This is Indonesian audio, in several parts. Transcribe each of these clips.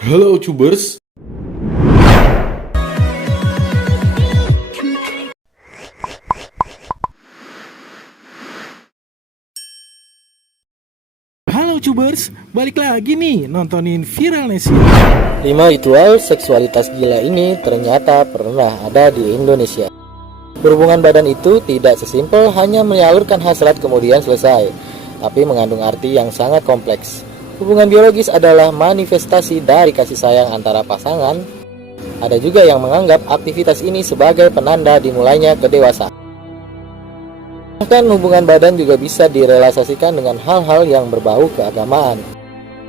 Halo Cubers, balik lagi nih nontonin Viralnesia. 5 ritual seksualitas gila ini ternyata pernah ada di Indonesia. Berhubungan badan itu tidak sesimpel hanya menyalurkan hasrat kemudian selesai, tapi mengandung arti yang sangat kompleks. Hubungan biologis adalah manifestasi dari kasih sayang antara pasangan. Ada juga yang menganggap aktivitas ini sebagai penanda dimulainya kedewasaan. Bahkan hubungan badan juga bisa direalisasikan dengan hal-hal yang berbau keagamaan.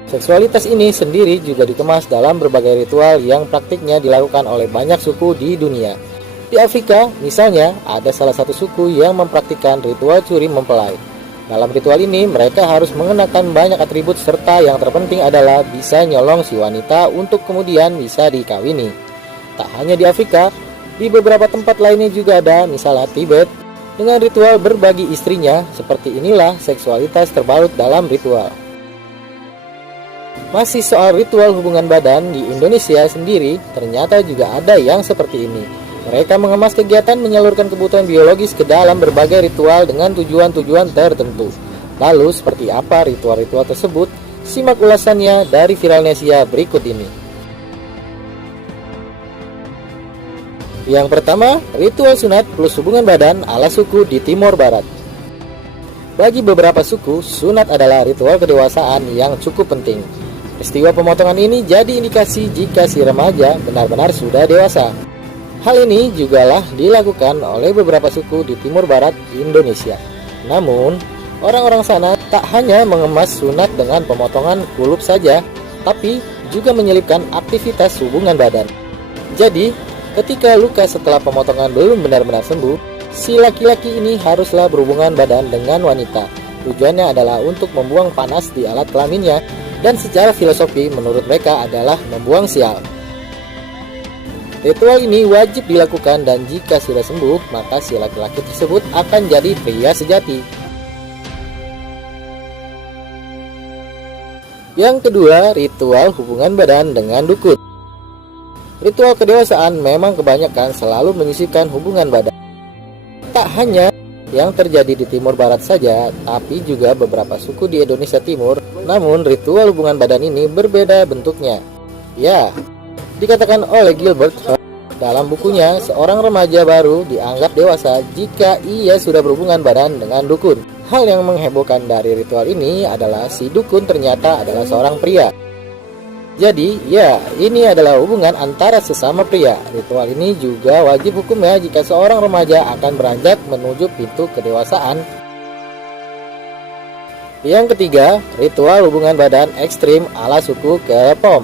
Seksualitas ini sendiri juga dikemas dalam berbagai ritual yang praktiknya dilakukan oleh banyak suku di dunia. Di Afrika, misalnya, ada salah satu suku yang mempraktikkan ritual curi mempelai. Dalam ritual ini, mereka harus mengenakan banyak atribut serta yang terpenting adalah bisa nyolong si wanita untuk kemudian bisa dikawini. Tak hanya di Afrika, di beberapa tempat lainnya juga ada, misalnya Tibet, dengan ritual berbagi istrinya. Seperti inilah seksualitas terbalut dalam ritual. Masih soal ritual hubungan badan, di Indonesia sendiri ternyata juga ada yang seperti ini. Mereka mengemas kegiatan menyalurkan kebutuhan biologis ke dalam berbagai ritual dengan tujuan-tujuan tertentu. Lalu seperti apa ritual-ritual tersebut? Simak ulasannya dari Viralnesia berikut ini. Yang pertama, ritual sunat plus hubungan badan ala suku di Timur Barat. Bagi beberapa suku, sunat adalah ritual kedewasaan yang cukup penting. Peristiwa pemotongan ini jadi indikasi jika si remaja benar-benar sudah dewasa. Hal ini jugalah dilakukan oleh beberapa suku di Timur Barat Indonesia. Namun, orang-orang sana tak hanya mengemas sunat dengan pemotongan kulub saja, tapi juga menyelipkan aktivitas hubungan badan. Jadi, ketika luka setelah pemotongan belum benar-benar sembuh, si laki-laki ini haruslah berhubungan badan dengan wanita. Tujuannya adalah untuk membuang panas di alat kelaminnya, dan secara filosofi menurut mereka adalah membuang sial. Ritual ini wajib dilakukan dan jika sudah sembuh, maka si laki-laki tersebut akan jadi pria sejati. Yang kedua, ritual hubungan badan dengan dukun. Ritual kedewasaan memang kebanyakan selalu menyisipkan hubungan badan. Tak hanya yang terjadi di Timur Barat saja, tapi juga beberapa suku di Indonesia Timur. Namun ritual hubungan badan ini berbeda bentuknya. Ya, dikatakan oleh Gilbert dalam bukunya, seorang remaja baru dianggap dewasa jika ia sudah berhubungan badan dengan dukun. Hal yang menghebohkan dari ritual ini adalah si dukun ternyata adalah seorang pria. Jadi, ya, ini adalah hubungan antara sesama pria. Ritual ini juga wajib hukumnya jika seorang remaja akan beranjak menuju pintu kedewasaan. Yang ketiga, ritual hubungan badan ekstrim ala suku Kelepom.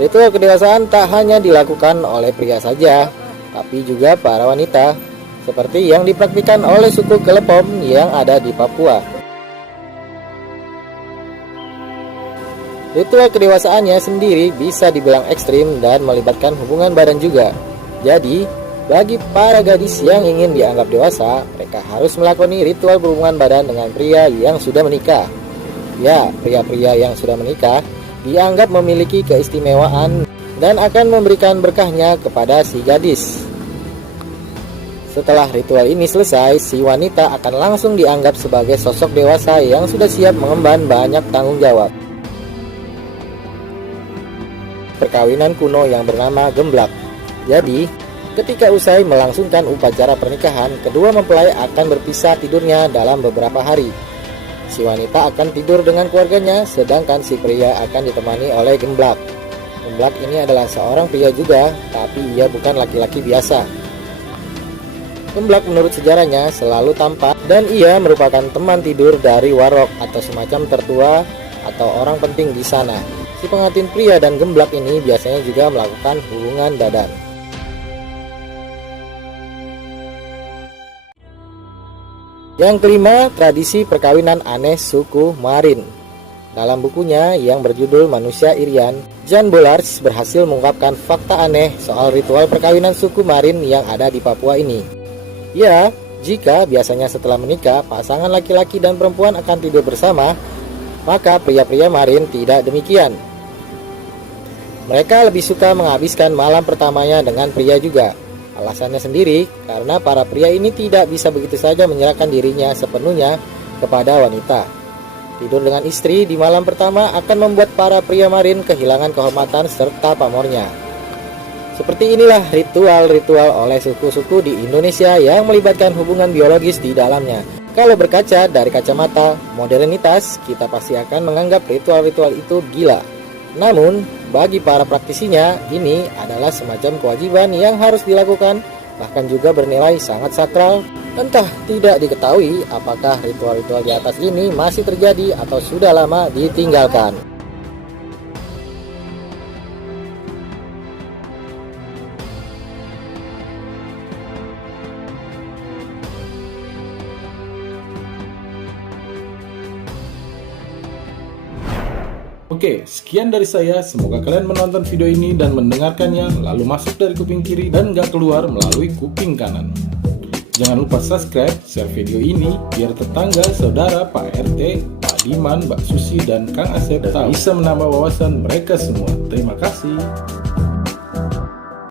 Ritual kedewasaan tak hanya dilakukan oleh pria saja, tapi juga para wanita, seperti yang dipraktikkan oleh suku Kelepom yang ada di Papua. Ritual kedewasaannya sendiri bisa dibilang ekstrim dan melibatkan hubungan badan juga. Jadi, bagi para gadis yang ingin dianggap dewasa, mereka harus melakoni ritual berhubungan badan dengan pria yang sudah menikah. Ya, pria-pria yang sudah menikah dianggap memiliki keistimewaan dan akan memberikan berkahnya kepada si gadis. Setelah ritual ini selesai, si wanita akan langsung dianggap sebagai sosok dewasa yang sudah siap mengemban banyak tanggung jawab. Perkawinan kuno yang bernama gemblak. Jadi, ketika usai melangsungkan upacara pernikahan, kedua mempelai akan berpisah tidurnya dalam beberapa hari. Si wanita akan tidur dengan keluarganya, sedangkan si pria akan ditemani oleh gemblak. Gemblak ini adalah seorang pria juga, tapi ia bukan laki-laki biasa. Gemblak menurut sejarahnya selalu tampak dan ia merupakan teman tidur dari warok atau semacam tertua atau orang penting di sana. Si pengantin pria dan gemblak ini biasanya juga melakukan hubungan badan. Yang kelima, tradisi perkawinan aneh suku Marin. Dalam bukunya yang berjudul Manusia Irian, Jan Bollars berhasil mengungkapkan fakta aneh soal ritual perkawinan suku Marin yang ada di Papua ini. Ya, jika biasanya setelah menikah, pasangan laki-laki dan perempuan akan tidur bersama, maka pria-pria Marin tidak demikian. Mereka lebih suka menghabiskan malam pertamanya dengan pria juga. Alasannya sendiri, karena para pria ini tidak bisa begitu saja menyerahkan dirinya sepenuhnya kepada wanita. Tidur dengan istri di malam pertama akan membuat para pria marin kehilangan kehormatan serta pamornya. Seperti inilah ritual-ritual oleh suku-suku di Indonesia yang melibatkan hubungan biologis di dalamnya. Kalau berkaca dari kacamata modernitas, kita pasti akan menganggap ritual-ritual itu gila. Namun, bagi para praktisinya, ini adalah semacam kewajiban yang harus dilakukan, bahkan juga bernilai sangat sakral. Entah tidak diketahui apakah ritual-ritual di atas ini masih terjadi atau sudah lama ditinggalkan. Oke, sekian dari saya. Semoga kalian menonton video ini dan mendengarkannya, lalu masuk dari kuping kiri dan gak keluar melalui kuping kanan. Jangan lupa subscribe, share video ini, biar tetangga, saudara, Pak RT, Pak Diman, Mbak Susi, dan Kang Asep tahu bisa menambah wawasan mereka semua. Terima kasih.